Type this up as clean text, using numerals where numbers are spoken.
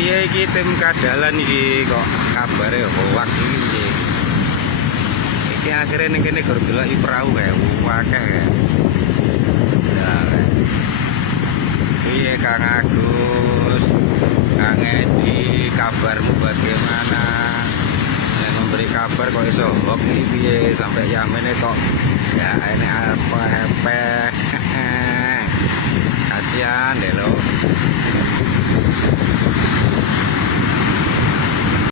Piye iki tim Kadalan iki kok kabare hoak iki piye? Iki akhire ning kene gur delok perahu kae akeh kae. Ya. Piye Kang Agus? Kang Edi, kabarmu bagaimana? Yang memberi kabar kok iso hoak iki piye sampai Yamene kok ya enek